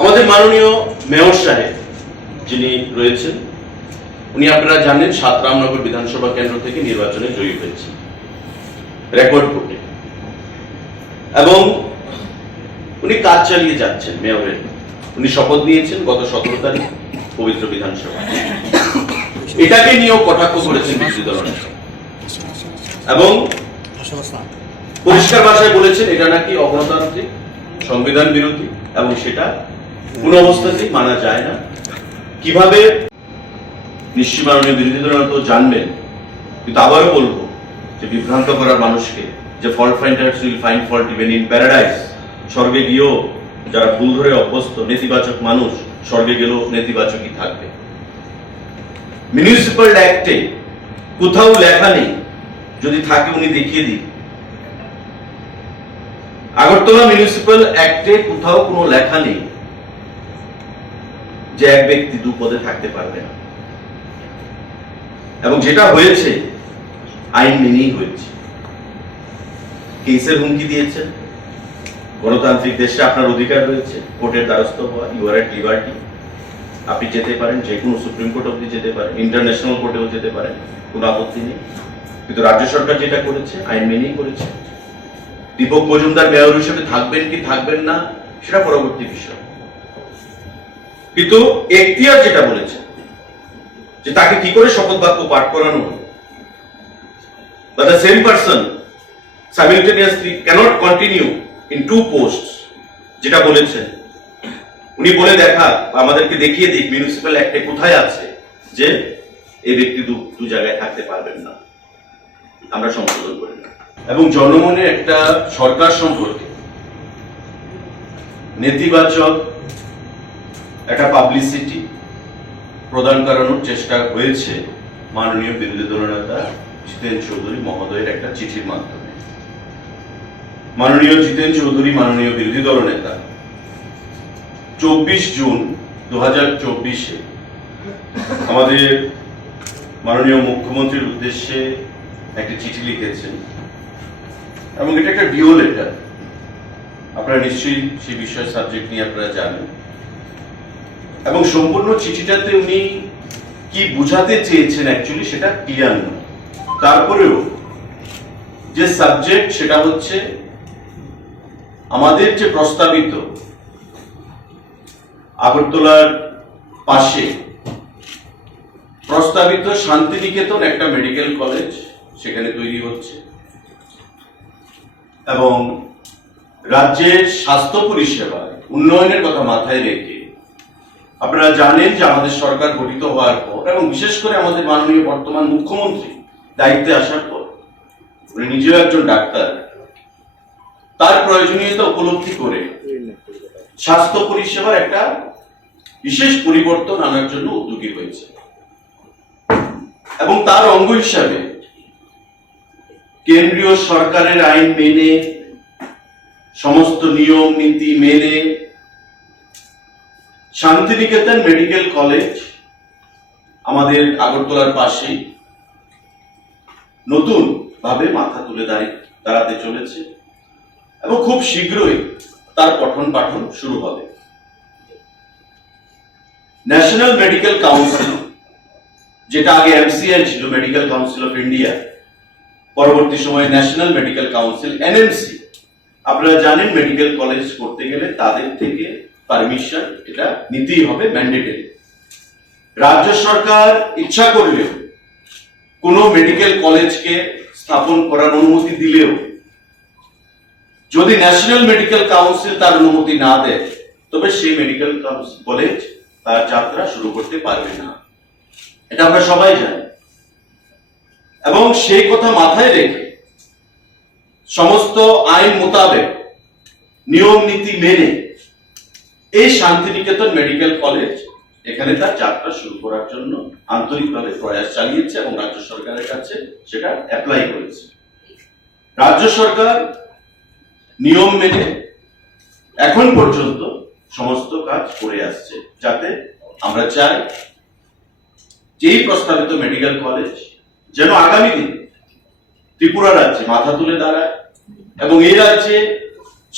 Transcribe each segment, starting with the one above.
আমাদের মাননীয় মেয়র সাহেব যিনি রয়েছেন, উনি আপনারা জানেন ৭ রামনগর বিধানসভা কেন্দ্র থেকে নির্বাচনে জয়ী হয়েছেন রেকর্ড ভোটে, এবং উনি কাজ চালিয়ে যাচ্ছেন মেয়রের। উনি শপথ নিয়েছেন গত ১৭ তারিখ পবিত্র বিধানসভা। এটাকে নিয়েও কটাক্ষ করেছেন বিরোধী দলনেতা এবং পরিষ্কার ভাষায় বলেছেন এটা নাকি অগণতান্ত্রিক, সংবিধান বিরোধী এবং সেটা কোনো অবস্থাতেই মানা যায় না। কিভাবে নিশ্চয়ই মাননীয় বিরোধী দলনেতা জানবেন, কিন্তু আবারও বলবো যে বিভ্রান্ত করার মানুষকে, যে fault finders will find fault even in paradise, স্বর্গে গিয়েও যারা ভুল ধরে অভ্যস্ত নেতিবাচক মানুষ স্বর্গে গেলেও নেতিবাচকই থাকবে। মিউনিসিপ্যাল অ্যাক্টে কোথাও লেখা নেই, যদি থাকে উনি দেখিয়ে দিন। আগরতলা মিউনিসিপ্যাল অ্যাক্টে কোথাও কোনো লেখা নেই যে এক ব্যক্তি 2 পদে থাকতে পারবে না, এবং যেটা হয়েছে আইন মেনেই হয়েছে। কেসের হুমকি দিয়েছেন। গণতান্ত্রিক দেশে আপনার অধিকার রয়েছে কোর্টের দ্বারস্থ হওয়া, ইউ আর এট লিবার্টি। আপনি যেতে পারেন, যে কোনো সুপ্রিম কোর্ট অবধি যেতে পারেন, ইন্টারন্যাশনাল কোর্টেও যেতে পারেন, কোনো আপত্তি নেই। কিন্তু রাজ্য সরকার যেটা করেছে আইন মেনেই করেছে। দীপক মজুমদার মেয়র হিসেবে থাকবেন কি থাকবেন না সেটা পরবর্তী বিষয়, কিন্তু এখতিয়ার যেটা বলেছে যে তাকে কি করে শপথ বাক্য পাঠ করানো হবে, বা the same person simultaneously cannot continue in 2 posts, যেটা বলেছেন উনি বলে দেখা, আমাদেরকে দেখিয়ে দিক মিউনিসিপ্যাল অ্যাক্টে কোথায় আছে যে এই ব্যক্তি দু জায়গায় থাকতে পারবেন না। আমরা সংশোধন করি না। এবং জনমনে একটা সরকার সম্পর্কে নেতিবাচক একটা পাবলিসিটি প্রদান করানোর চেষ্টা হয়েছে মাননীয় বিরোধী দলনেতা জিতেন চৌধুরী মহোদয়ের একটা চিঠির মাধ্যমে। মাননীয় জিতেন চৌধুরী, মাননীয় বিরোধী দলনেতা 24 জুন 2024 আমাদের মাননীয় মুখ্যমন্ত্রীর উদ্দেশ্যে একটা চিঠি লিখেছেন, এবং এটা একটা ডিও লেটার। আপনারা নিশ্চয়ই সেই বিষয় সাবজেক্ট নিয়ে আপনারা জানেন, এবং সম্পূর্ণ চিঠিটাতে উনি কি বুঝাতে চেয়েছেন অ্যাকচুয়ালি সেটা ক্লিয়ার নয়। তারপরেও যে সাবজেক্ট সেটা হচ্ছে আমাদের যে প্রস্তাবিত আগরতলার পাশে প্রস্তাবিত শান্তিনিকেতন একটা মেডিকেল কলেজ সেখানে তৈরি হচ্ছে, এবং রাজ্যের স্বাস্থ্য পরিষেবার উন্নয়নের কথা মাথায় রেখে আপনারা জানেন যে আমাদের সরকার গঠিত হওয়ার পর, এবং বিশেষ করে আমাদের মাননীয় বর্তমান মুখ্যমন্ত্রী দায়িত্বে আসার পর, উনি নিজেও একজন ডাক্তার, তার প্রয়োজনীয়তা উপলব্ধি করে স্বাস্থ্য পরিষেবার একটা বিশেষ পরিবর্তন আনার জন্য উদ্যোগী হয়েছে, এবং তার অঙ্গ হিসাবে কেন্দ্রীয় সরকারের আইন মেনে, সমস্ত নিয়ম নীতি মেনে শান্তিনিকেতন মেডিকেল কলেজ আমাদের আগরতলার পাশে নতুন ভাবে মাথা তুলে দাঁড়াতে চলেছে, এবং খুব শীঘ্রই তার পঠন পাঠন শুরু হবে। ন্যাশনাল মেডিকেল কাউন্সিল, যেটা আগে এমসিএল ছিল, মেডিকেল কাউন্সিল অফ ইন্ডিয়া, পরবর্তী সময়ে ন্যাশনাল মেডিকেল কাউন্সিল এনএমসি, আপনারা জানেন মেডিকেল কলেজ করতে গেলে তাদের থেকে পারমিশন এটা নিতেই হবে, ম্যান্ডেটরি। রাজ্য সরকার ইচ্ছা করলেও কোনো মেডিকেল কলেজকে স্থাপন করার অনুমতি দিলেও যদি ন্যাশনাল মেডিকেল কাউন্সিল তার অনুমতি না দেয়, তবে সেই মেডিকেল কলেজ তার যাত্রা শুরু করতে পারবে না। এটা আমরা সবাই জানি, এবং সেই কথা মাথায় রেখে সমস্ত আইন মোতাবেক নিয়ম নীতি মেনে এই শান্তিনিকেতন মেডিকেল কলেজ এখানে তার যাত্রা শুরু করার জন্য আন্তরিকভাবে প্রয়াস চালিয়েছে, এবং রাজ্য সরকারের কাছে সেটা অ্যাপ্লাই করেছে। রাজ্য সরকার নিয়ম মেনে এখন পর্যন্ত সমস্ত কাজ করে আসছে, যাতে আমরা চাই যে এই প্রস্তাবিত মেডিকেল কলেজ যেন আগামী দিন ত্রিপুরা রাজ্যে মাথা তুলে দাঁড়ায়, এবং এই রাজ্যে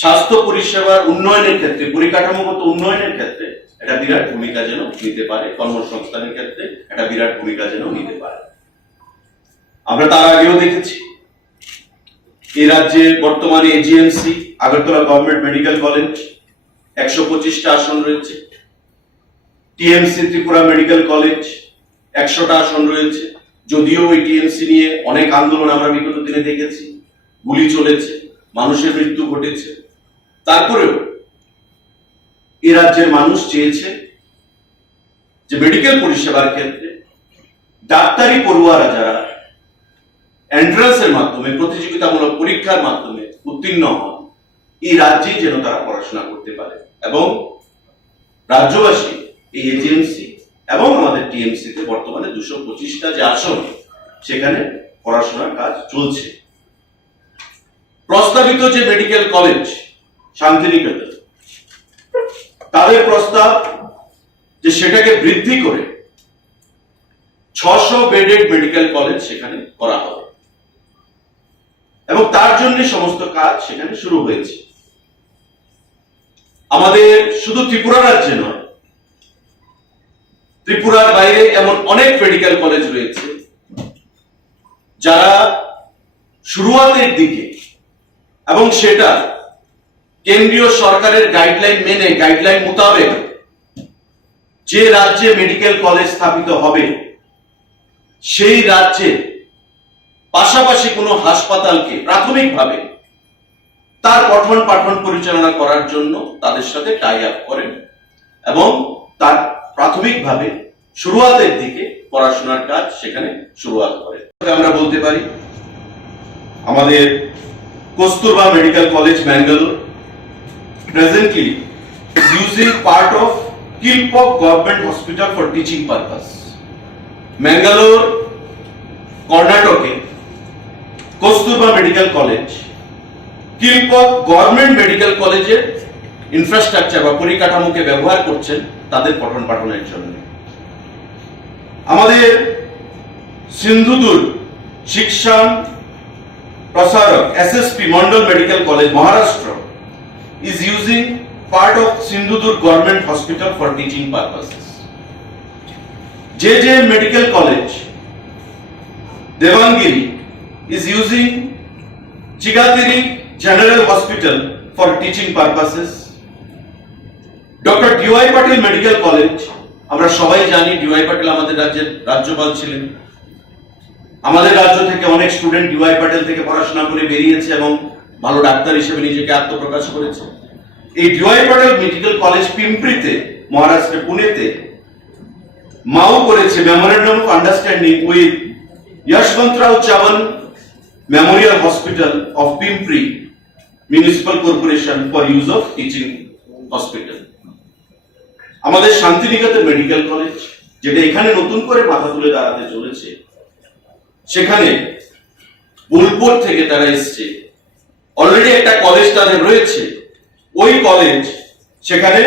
স্বাস্থ্য পরিষেবার উন্নয়নের ক্ষেত্রে, পরিকাঠামোগত উন্নয়নের ক্ষেত্রে একটা বিরাট ভূমিকা যেন নিতে পারে, কর্মসংস্থানের ক্ষেত্রে একটা বিরাট ভূমিকা যেন নিতে পারে। আমরা তার আগেও দেখেছি এই রাজ্যে বর্তমানে AGMC Agartala government medical college 125টা আসন রয়েছে, টিএমসি ত্রিপুরা মেডিকেল কলেজ 100টা আসন রয়েছে। যদিও ওই টিএমসি নিয়ে অনেক আন্দোলন আমরা বিগত দিনে দেখেছি, গুলি চলেছে, মানুষের মৃত্যু ঘটেছে, তারপরেও এই রাজ্যের মানুষ চেয়েছে যে মেডিকেল পরিষেবার ক্ষেত্রে ডাক্তারি পড়ুয়ারা যারা এন্ট্রান্সের মাধ্যমে, প্রতিযোগিতামূলক পরীক্ষার মাধ্যমে উত্তীর্ণ হন, এই রাজ্যেই যেন তারা পড়াশোনা করতে পারে। এবং রাজ্যবাসী এই এজিএমসি এবং আমাদের টিএমসি তে বর্তমানে 225টা যে আসন, সেখানে পড়াশোনার কাজ চলছে। প্রস্তাবিত যে মেডিকেল কলেজ শান্তিনিকেতন, তাদের প্রস্তাব যে সেটাকে বৃদ্ধি করে 600 বেডেড মেডিকেল কলেজ সেখানে করা হবে এবং তার জন্য সমস্ত কাজ সেখানে শুরু হয়েছে। আমাদের শুধু ত্রিপুরা রাজ্যে নয়, ত্রিপুরার বাইরে এমন অনেক মেডিকেল কলেজ রয়েছে যারা শুরুয়াতের দিকে, এবং সেটা কেন্দ্রীয় সরকারের গাইডলাইন মেনে, গাইডলাইন মোতাবেক যে রাজ্যে মেডিকেল কলেজ স্থাপিত হবে সেই রাজ্যে পাশাপাশি কোনো হাসপাতালকে প্রাথমিকভাবে তার পঠন পাঠন পরিচালনা করার জন্য তাদের সাথে টাই আপ করেন এবং তার প্রাথমিকভাবে শুরুয়াতের দিকে পড়াশোনার কাজ সেখানে শুরুয়াত করেন। আমরা বলতে পারি আমাদের Kasturba medical college Bangalore presently is using part of Kilpok Government Hospital for teaching purpose. Mangalore, কর্ণাটকে Kasturba medical college Kilpauk government medical কলেজের ইনফ্রাস্ট্রাকচার বা পরিকাঠামোকে ব্যবহার করছেন তাদের পঠন পাঠনের জন্য। আমাদের Sindhudurg Shikshan Prasarak SSP Mandal medical college Maharashtra is using part of Sindhudur Government Hospital for teaching purposes. JJ Medical College Devangiri is using Chigatiri General Hospital for teaching purposes. Dr. D.Y. Patil Medical College, আমরা সবাই জানি D.Y. Patil আমাদের রাজ্যের রাজ্যপাল ছিলেন। আমাদের রাজ্য থেকে অনেক স্টুডেন্ট D.Y. Patil থেকে পড়াশোনা করে বেরিয়েছে এবং ভালো ডাক্তার হিসেবে নিজেকে আত্মপ্রকাশ করেছে। এই D.Y. Patil মেডিকেল কলেজ পিম্পরিতে, মহারাষ্ট্রের পুনেতে মাও করেছে memorandum of understanding with Yashwantrao Chavan memorial hospital of Pimpri municipal corporation for use of teaching hospital. আমাদের শান্তিনিকেতন মেডিকেল কলেজ, যেটা এখানে নতুন করে মাথা তুলে দাঁড়াতে চলেছে, সেখানে বোলপুর থেকে তারা এসছে, অলরেডি একটা কলেজ তাদের রয়েছে। ওই কলেজ সেখানে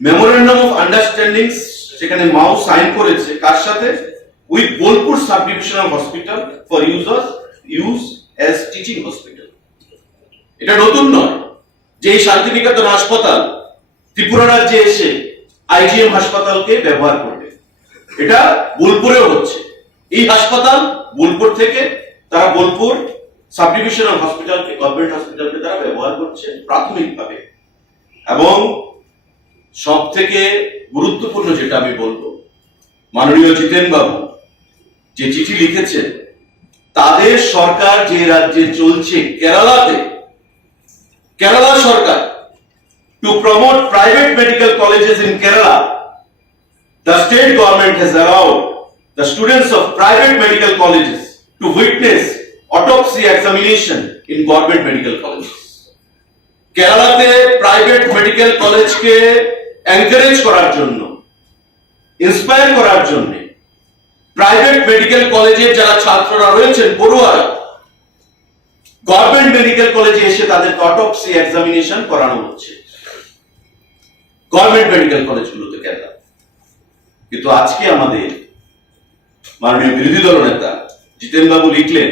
মেমোরেন্ডাম অফ আন্ডারস্ট্যান্ডিং সেখানে মাও সাইন করেছে, কার সাথে? With Bolpur sub divisional hospital for use as teaching hospital. এটা নতুন নয় যে এই শান্তিনিকেতন হাসপাতাল ত্রিপুরা রাজ্যে এসে আইজিএম হাসপাতালকে ব্যবহার করবে, এটা বোলপুরেও হচ্ছে। এই হাসপাতাল বোলপুর থেকে তারা বোলপুর সাব ডিভিশনাল হসপিটালকে, গভর্নমেন্ট হসপিটালকে তারা ব্যবহার করছে প্রাথমিকভাবে। এবং সব থেকে গুরুত্বপূর্ণ যেটা আমি বলবো, মাননীয় জিতেন বাবু যে চিঠি লিখেছেন, তাদের সরকার যে রাজ্যে চলছে কেরালাতে, কেরালা সরকার to promote private medical colleges in Kerala, the state government has allowed the students of private medical colleges to witness autopsy examination in government medical colleges. কেরালাতে প্রাইভেট মেডিকেল কলেজকে এনকারেজ করার জন্য, ইন্সপায়ার করার জন্য, প্রাইভেট মেডিকেল কলেজের যারা ছাত্ররা রয়েছেন, পড়ুয়ারা, গভর্নমেন্ট মেডিকেল কলেজে এসে তাদের অটোপসি এক্সামিনেশন করানো হচ্ছে গভর্নমেন্ট মেডিকেল কলেজগুলোতে কেরালা। কিন্তু আজকে আমাদের মাননীয় বিরোধী দল নেতা জিতেন বাবু লিখলেন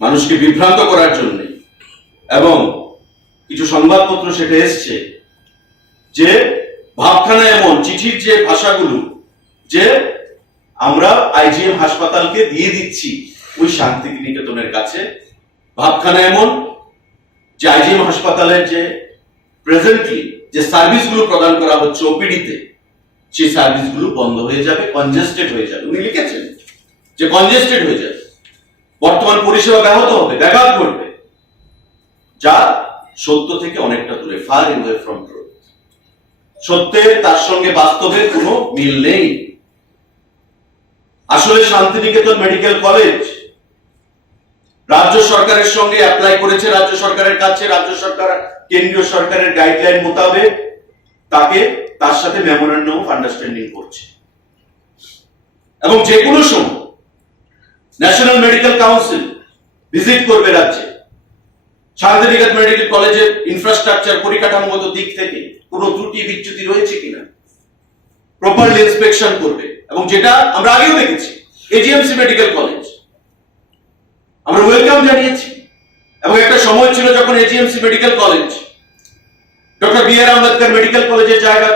মানুষকে বিভ্রান্ত করার জন্য এবং কিছু সংবাদপত্র সেটা এসছে যে ভাবখানা এমন চিঠির যে ভাষাগুলো যে আমরা আইজিএম হাসপাতালকে দিয়ে দিচ্ছি ওই শান্তিনিকেতনের কাছে, ভাবখানা এমন যে আইজিএম হাসপাতালের যে প্রেজেন্টলি যে সার্ভিসগুলো প্রদান করা হচ্ছে ওপিডিতে, সেই সার্ভিসগুলো বন্ধ হয়ে যাবে, কনজেস্টেড হয়ে যাবে। উনি লিখেছেন যে কনজেস্টেড হয়ে যাবে, বর্তমান পরিষেবা ব্যাহত হবে, ব্যাঘাত ঘটবে, যা সত্য থেকে অনেকটা দূরে, ফার অ্যাওয়ে ফ্রম ট্রুথ। সত্যের তার সঙ্গে বাস্তবের কোনো মিল নেই। আসলে শান্তিনিকেতন মেডিকেল কলেজ রাজ্য সরকারের সঙ্গে অ্যাপ্লাই করেছে, রাজ্য সরকারের কাছে, রাজ্য সরকার কেন্দ্রীয় সরকারের গাইডলাইন মোতাবেক তাকে তার সাথে মেমোরেন্ডাম অফ আন্ডারস্ট্যান্ডিং করছে, এবং যে কোনো সময় ন্যাশনাল মেডিকেল কাউন্সিল ভিজিট করবে রাজ্যে, শান্তিনিকেতন মেডিকেল কলেজের ইনফ্রাস্ট্রাকচার পরিকাঠামোগত দিক থেকে কোনো ত্রুটি বিচ্যুতি রয়েছে কিনা প্রপারলি ইন্সপেকশন করবে। এবং যেটা আমরা আগেও দেখেছি, এজিএমসি মেডিকেল কলেজ আমরা ওয়েলকাম জানিয়েছি, এবং একটা সময় ছিল যখন AGMC medical college doctor B R Ambedkar medical কলেজের জায়গা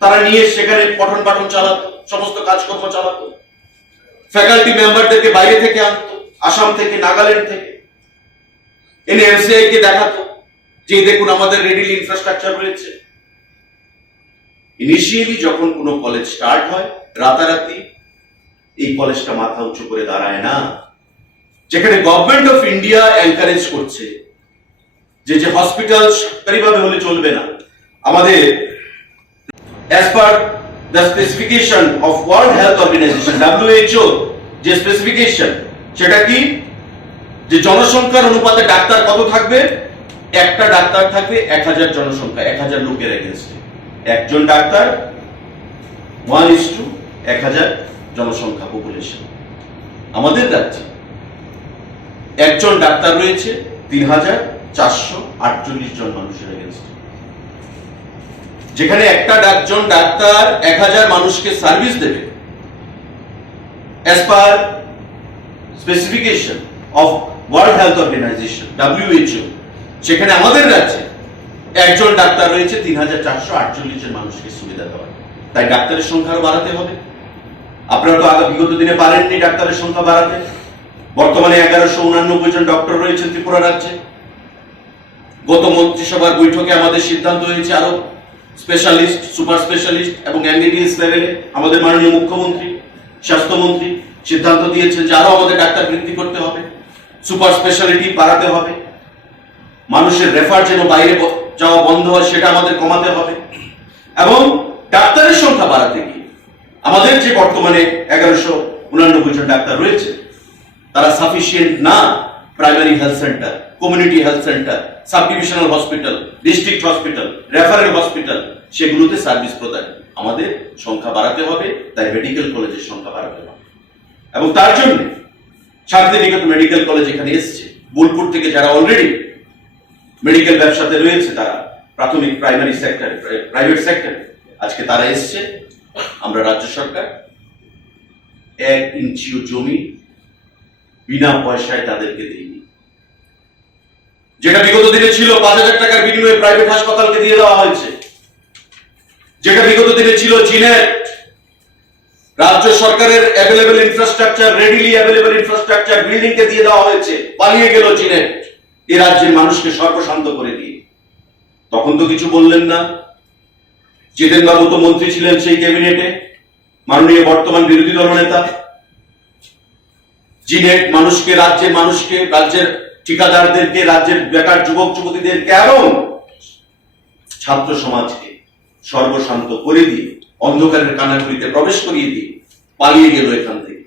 তারা নিয়ে সেখানে পঠন পাঠন চালাতো, সমস্ত কাজকর্ম চালাতো, ফ্যাকাল্টি মেম্বারদেরকে বাইরে থেকে আনতো, আসাম থেকে, নাগাল্যান্ড থেকে এনে এমসিআই কে দেখাতো যে দেখুন আমাদের রেডিলি ইনফ্রাস্ট্রাকচার রয়েছে। ইনিশিয়ালি যখন কোনো কলেজ স্টার্ট হয়, রাতারাতি এই কলেজটা মাথা উঁচু করে দাঁড়ায় না। যেখানে গভর্নমেন্ট অফ ইন্ডিয়া এনকারেজ করছে যে যে হসপিটাল সরকারিভাবে হলে চলবে না, আমাদের as per the specification of World Health Organization WHO যে স্পেসিফিকেশন, সেটা কি যে জনসংখ্যার অনুপাতে ডাক্তার কত থাকবে, একটা ডাক্তার থাকবে 1000 জনসংখ্যা, 1000 লোকের এগেইনস্টে, একজন ডাক্তার 1:1000 জনসংখ্যা পপুলেশন। আমাদের রাজ্যে একজন ডাক্তার রয়েছে 3448 জন মানুষের এগেইনস্টে, যেখানে একটা ডাক্তার 1000 মানুষকে সার্ভিস দেবে as per specification of World Health Organization WHO, সেখানে আমাদের রাজ্যে একজন ডাক্তার রয়েছে 3448 জন মানুষকে সুবিধা দেওয়ার। তাই ডাক্তারের সংখ্যা বাড়াতে হবে। আপনারা তো আগে বিগত দিনে পারেননি ডাক্তারের সংখ্যা বাড়াতে। বর্তমানে 1189 জন ডক্টর রয়েছেন ত্রিপুরা রাজ্যে। গত মন্ত্রিসভার বৈঠকে আমাদের সিদ্ধান্ত হয়েছে আরো স্পেশালিস্ট, সুপার স্পেশালিস্ট এবং এমবিবিএস লেভেলে আমাদের মাননীয় মুখ্যমন্ত্রী, স্বাস্থ্যমন্ত্রী সিদ্ধান্ত দিয়েছেন যে আরো আমাদের ডাক্তার বৃদ্ধি করতে হবে, সুপার স্পেশালিটি বাড়াতে হবে, মানুষের রেফার যেন বাইরে যাওয়া বন্ধ হয় সেটা আমাদের কমাতে হবে, এবং ডাক্তারের সংখ্যা বাড়াতে গিয়ে আমাদের যে বর্তমানে 1189 জন ডাক্তার রয়েছে তারা সাফিসিয়েন্ট না। Primary health centre, community health centre, sub divisional hospital, district hospital, referral hospital, সেগুলোতে সার্ভিস প্রদান আমাদের সংখ্যা বাড়াতে হবে। তাই মেডিকেল কলেজের সংখ্যা বাড়াতে হবে, এবং তার জন্য শান্তিনিকেতন মেডিকেল কলেজ এখানে এসছে। বোলপুর থেকে যারা অলরেডি মেডিকেল ব্যবসাতে রয়েছে, তারা প্রাথমিক প্রাইমারি সেক্টরে, প্রাইভেট সেক্টরে, আজকে তারা এসছে। আমরা রাজ্য সরকার 1 ইঞ্চিও জমি বিনা পয়সায় তাদেরকে দিইনি। যেটা বিগত দিনে ছিল 5000 টাকার বিনিময়ে প্রাইভেট হাসপাতালকে দিয়ে দেওয়া হয়েছে, যেটা বিগত দিনে ছিল জিনেট, রাজ্য সরকারের available infrastructure, readily available infrastructure building কে দিয়ে দেওয়া হয়েছে, পালিয়ে গেল জিনেট এই রাজ্যের মানুষকে সর্বশান্ত করে দিয়ে। তখন তো কিছু বললেন না। জিতেন বাবু তো মন্ত্রী ছিলেন সেই ক্যাবিনেটে, মাননীয় বর্তমান বিরোধী দলনেতা। জিনেট মানুষকে, রাজ্যের ঠিকাদারদেরকে, রাজ্যের বেকার যুবক যুবতীদেরকে এবং ছাত্র সমাজকে সর্বশান্ত করে দিয়ে, অন্ধকারের কানাঘুরিতে প্রবেশ করিয়ে দিয়ে পালিয়ে গেল এখান থেকে।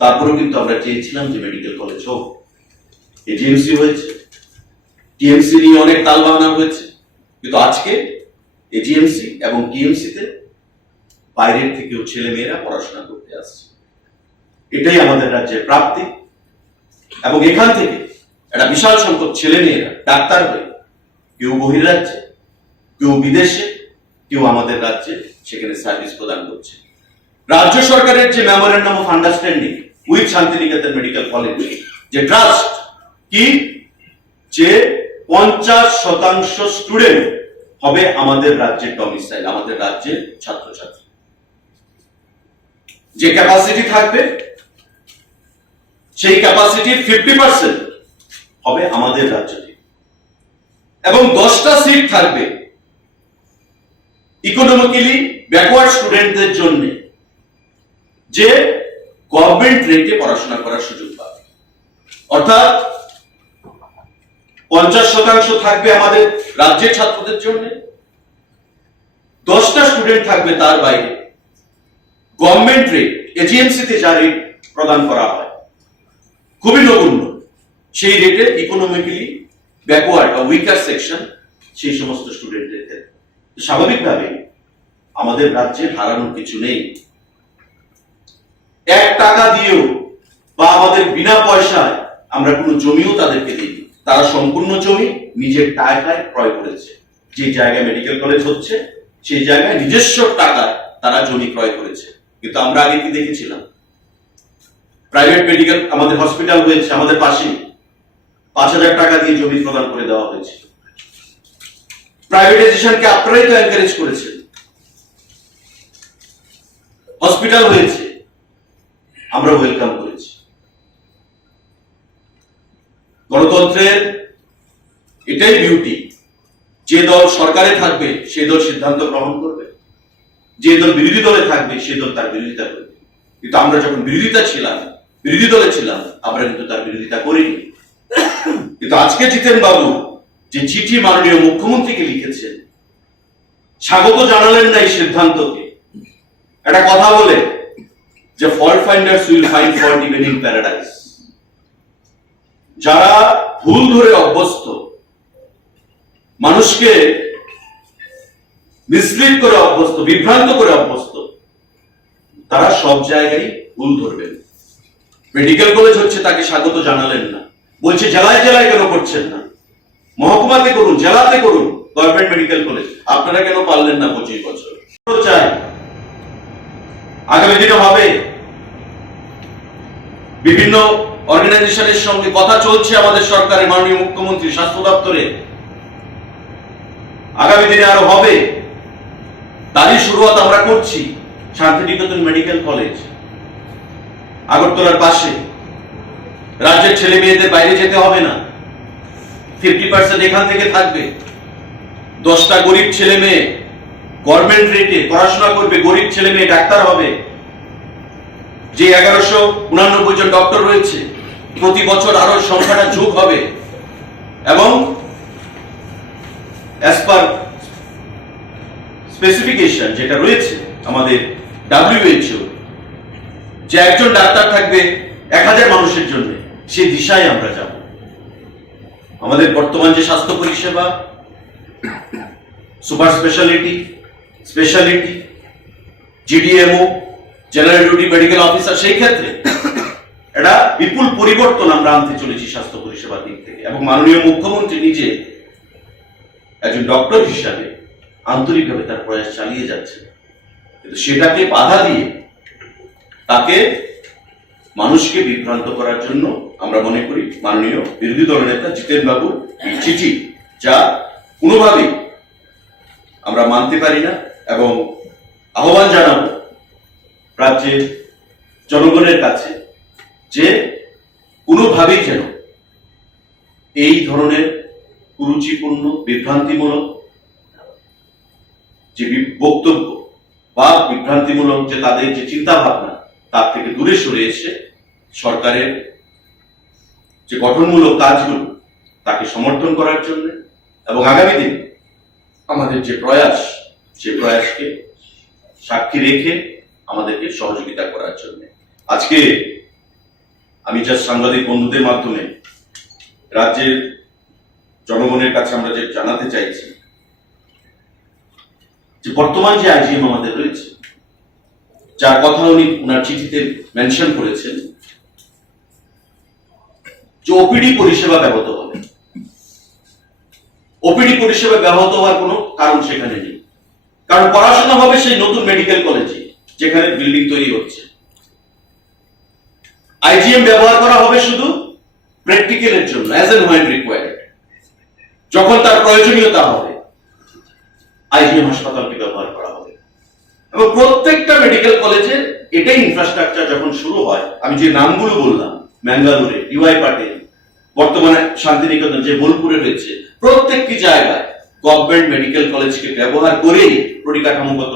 তারপরেও কিন্তু আমরা চেয়েছিলাম যে মেডিকেল কলেজ হোক। এজিএমসি হয়েছে, টিএমসি নিয়ে অনেক তালবাহানা হয়েছে, কিন্তু আজকে এজিএমসি এবং টিএমসিতে বাইরের থেকেও ছেলে মেয়েরা পড়াশোনা করতে আসছে। এটাই আমাদের রাজ্যের প্রাপ্তি, এবং এখান থেকে একটা বিশাল সংখ্যক ছেলে মেয়েরা ডাক্তার হয়ে কেউ বহির্রাজ্যে, কেউ বিদেশে, কেউ আমাদের রাজ্যে সেখানে সার্ভিস প্রদান করছে। রাজ্য সরকারের যে memorandum of understanding with Santiniketan medical college, যে ট্রাস্ট কি যে 50% স্টুডেন্ট হবে আমাদের রাজ্যের ডমিসাইল, আমাদের রাজ্যের ছাত্রছাত্রী। যে ক্যাপাসিটি থাকবে সেই ক্যাপাসিটির 50% হবে আমাদের রাজ্য থেকে, এবং 10টা সিট থাকবে ইকোনমিক্যালি ব্যাকওয়ার্ড স্টুডেন্টদের জন্য, যে গভর্নমেন্ট রেটে পড়াশোনা করার সুযোগ পাবে। অর্থাৎ 50% থাকবে আমাদের রাজ্যের ছাত্রদের জন্য, 10টা স্টুডেন্ট থাকবে তার বাইরে গভর্নমেন্ট রেট, এজিএমসিতে যা রেট প্রদান করা হয় খুবই নগণ্য, সেই রেটে ইকোনমিক্যালি ব্যাকওয়ার্ড বা উইকার সেকশন সেই সমস্ত স্টুডেন্টদের ক্ষেত্রে। স্বাভাবিকভাবে আমাদের রাজ্যে হারানোর কিছু নেই। 1 টাকা দিয়েও বা আমাদের বিনা পয়সায় আমরা কোনো জমিও তাদেরকে দিই, তারা সম্পূর্ণ জমি নিজের টাকায় ক্রয় করেছে। যে জায়গায় মেডিকেল কলেজ হচ্ছে সেই জায়গায় নিজস্ব টাকায় তারা জমি ক্রয় করেছে। কিন্তু আমরা আগে কি দেখেছিলাম, প্রাইভেট মেডিকেল আমাদের হসপিটাল হয়েছে আমাদের পাশে, 5,000 টাকা দিয়ে জমি প্রদান করে দেওয়া হয়েছে। প্রাইভেটাইজেশনকে আপনারাই তো এনকারেজ করেছেন। হসপিটাল হয়েছে, আমরা ওয়েলকাম করেছি। গণতন্ত্রের এটাই বিউটি, যে দল সরকারে থাকবে সেই দল সিদ্ধান্ত গ্রহণ করবে, যে দল বিরোধী দলে থাকবে সেই দল তার বিরোধিতা করবে। কিন্তু আমরা যখন বিরোধী দলে ছিলাম আমরা কিন্তু তার বিরোধিতা করিনি। কিন্তু আজকে জিতেন বাবু যে চিঠি মাননীয় মুখ্যমন্ত্রীকে লিখেছেন, স্বাগত জানালেন না এই সিদ্ধান্তকে। একটা কথা বলে যে fault finders will find fault even in paradise. যারা ভুল ধরে অভ্যস্ত, মানুষকে মিসলিড করে অভ্যস্ত, বিভ্রান্ত করে অভ্যস্ত, তারা সব জায়গায় ভুল ধরবেন। মেডিকেল কলেজ হচ্ছে তাকে স্বাগত জানালেন না, বলছে জেলায় জেলায় কেন করছেন না, মহকুমাতে করুন, জেলাতে করুন গভর্নমেন্ট মেডিকেল কলেজ, আপনারা কেন পারলেন না 25 বছর? চাই আগামী দিনে হবে। বিভিন্ন অর্গানাইজেশনের সঙ্গে কথা চলছে আমাদের সরকারের মাননীয় মুখ্যমন্ত্রী স্বাস্থ্য দপ্তরে, আগামী দিনে আরো হবে। তারই শুরুয়াত আমরা করছি শান্তিনিকেতন মেডিকেল কলেজ আগরতলার পাশে। রাজ্যের ছেলে মেয়েদের বাইরে যেতে হবে না, 50% এখান থেকে থাকবে। 10টা গরিব ছেলে মেয়ে গভর্নমেন্ট রেটে পড়াশোনা করবে, গরিব ছেলে মেয়ে ডাক্তার হবে। যে 1189 জন ডক্টর রয়েছে, প্রতি বছর আরো সংখ্যাটা যোগ হবে, এবং অ্যাজ পার স্পেসিফিকেশন যেটা রয়েছে আমাদের WHO, যে একজন ডাক্তার থাকবে 1000 মানুষের জন্য, সেই দিশায় আমরা যাব। আমাদের বর্তমান যে স্বাস্থ্য পরিষেবা, super speciality, speciality, GDMO, general duty medical officer, সেই ক্ষেত্রে এটা বিপুল পরিবর্তন আমরা আনতে চলেছি স্বাস্থ্য পরিষেবার দিক থেকে। এবং মাননীয় মুখ্যমন্ত্রী নিজে একজন ডক্টর হিসাবে আন্তরিকভাবে তার প্রয়াস চালিয়ে যাচ্ছেন। কিন্তু সেটাকে বাধা দিয়ে তাকে মানুষকে বিভ্রান্ত করার জন্য আমরা মনে করি মাননীয় বিরোধী দলনেতা জিতেন বাবুর চিঠি, যা কোনোভাবেই আমরা মানতে পারি না, এবং আহ্বান জানাবো রাজ্যের জনগণের কাছে যে কোনোভাবেই যেন এই ধরনের কুরুচিপূর্ণ, বিভ্রান্তিমূলক যে বক্তব্য বা বিভ্রান্তিমূলক যে তাদের যে চিন্তা ভাবনা, তার থেকে দূরে সরে এসে সরকারের যে গঠনমূলক কাজগুলো তাকে সমর্থন করার জন্য, এবং আগামী দিন আমাদের যে প্রয়াস, সে প্রয়াসকে সাক্ষী রেখে আমাদেরকে সহযোগিতা করার জন্য। আজকে আমি জাস্ট সাংবাদিক বন্ধুদের মাধ্যমে রাজ্যের জনগণের কাছে আমরা যে জানাতে চাইছি, যে বর্তমান যে আইজিএম আমাদের রয়েছে, যার কথা উনি ওনার চিঠিতে মেনশন করেছেন, যে ওপিডি পরিষেবা ব্যাহত হবে। ওপিডি পরিষেবা ব্যাহত হওয়ার কোনো কারণ সেখানে নেই, কারণ পড়াশোনা হবে সেই নতুন মেডিকেল কলেজে যেখানে বিল্ডিং তৈরি হচ্ছে। আইজিএম ব্যবহার করা হবে শুধু প্র্যাকটিক্যালের জন্য, অ্যাজ এন্ড হোয়েন রিকোয়ার্ড। যখন তার প্রয়োজনীয়তা হবে আইজিএম হাসপাতালকে ব্যবহার করা হবে। এবং প্রত্যেকটা মেডিকেল কলেজের এটাই ইনফ্রাস্ট্রাকচার যখন শুরু হয়, আমি যে নামগুলো বললাম, ম্যাঙ্গালোরে ডিওয়াই পাটিল, বর্তমানে শান্তিনিকেতন যে বোলপুরে রয়েছে, প্রত্যেকটি জায়গায় গভর্নমেন্ট মেডিকেল কলেজকে ব্যবহার করেই পরিকাঠামোগত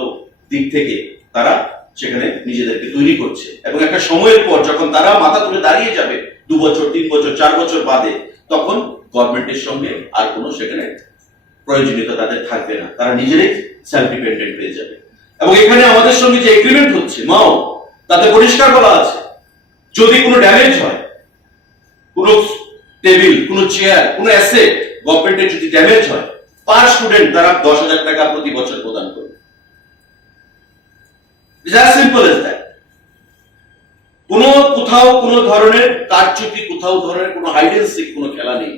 দিক থেকে তারা সেখানে নিজেদেরকে তৈরি করছে। এবং একটা সময়ের পর যখন তারা মাথা তুলে দাঁড়িয়ে যাবে 2 বছর 3 বছর 4 বছর বাদে, তখন গভর্নমেন্টের সঙ্গে আর কোনো সেখানে প্রয়োজনীয়তা তাদের থাকবে না, তারা নিজেরাই সেলফ ডিপেন্ডেন্ট হয়ে যাবে। এবং এখানে আমাদের সঙ্গে যে এগ্রিমেন্ট হচ্ছে মাও, তাতে পরিষ্কার বলা আছে, যদি কোনো ড্যামেজ হয়, কোনো টেবিল, কোনো চেয়ার, কোনো অ্যাসেট গভর্নমেন্টের যদি ড্যামেজ হয়, পার স্টুডেন্ট তারা 10,000 টাকা প্রতি বছর প্রদান করবে। It's as simple as that. কোথাও কোনো ধরনের কারচুপি, কোথাও ধরনের কোনো হাইড এন্ড সিক কোনো খেলা নেই।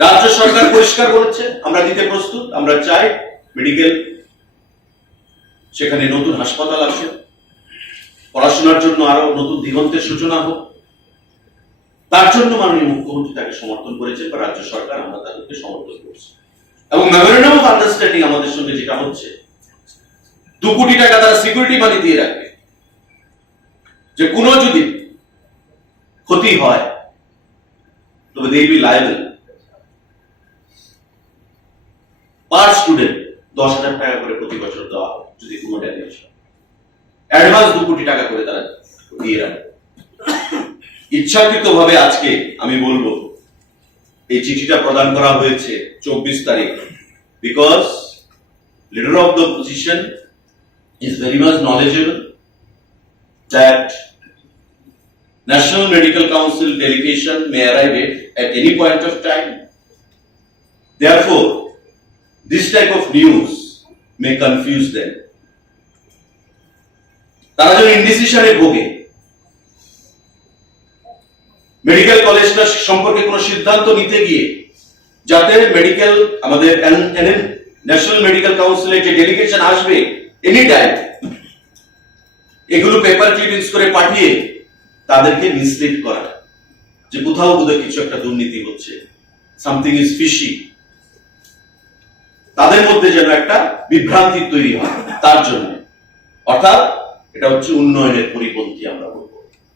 রাজ্য সরকার পরিষ্কার বলেছে আমরা দিতে প্রস্তুত, আমরা চাই মেডিকেল সেখানে নতুন হাসপাতাল আসে, পড়াশোনার জন্য আরো নতুন দিগন্তের সূচনা হোক। তার জন্য মাননীয় মুখ্যমন্ত্রী তাকে সমর্থন করেছেন বা রাজ্য সরকার আমরা তাদেরকে সমর্থন করছি। এবং মেমোরেন্ডাম অফ আন্ডারস্ট্যান্ডিং আমাদের সঙ্গে যেটা হচ্ছে, 2 কোটি টাকা তারা সিকিউরিটি মানি দিয়ে রাখবে, যে কোনো যদি ক্ষতি হয় তবে they will be liable. Per student 10,000 টাকা করে প্রতি বছর দেওয়া হবে যদি কোনো ড্যামেজ হয়। অ্যাডভান্স 2 কোটি টাকা করে তারা দিয়ে রাখবে। ইচ্ছাকৃতভাবে আজকে আমি বলবো এই চিঠিটা প্রদান করা হয়েছে 24 তারিখ, because leader of the position is very much knowledgeable that National Medical Council delegation may arrive at any point of time. Therefore, this type of news may confuse them. তারা যেন ইনডিসিশনে ভোগে, মেডিকেল কলেজটা সম্পর্কে কোনো সিদ্ধান্ত নিতে গিয়ে যাতে মেডিকেল আমাদের ন্যাশনাল মেডিকেল কাউন্সিলের যে ডেলিগেশন আসবে এনি টাইম, এগুলো পেপার ক্লিপিংস করে পাঠিয়ে তাদেরকে মিসলিড করা যে কোথাও বোধহয় কিছু একটা দুর্নীতি হচ্ছে, সামথিং ইজ ফিশি, তাদের মধ্যে যেন একটা বিভ্রান্তি তৈরি হয়। তার জন্য অর্থাৎ এটা হচ্ছে উন্নয়নের পরিপন্থী আমরা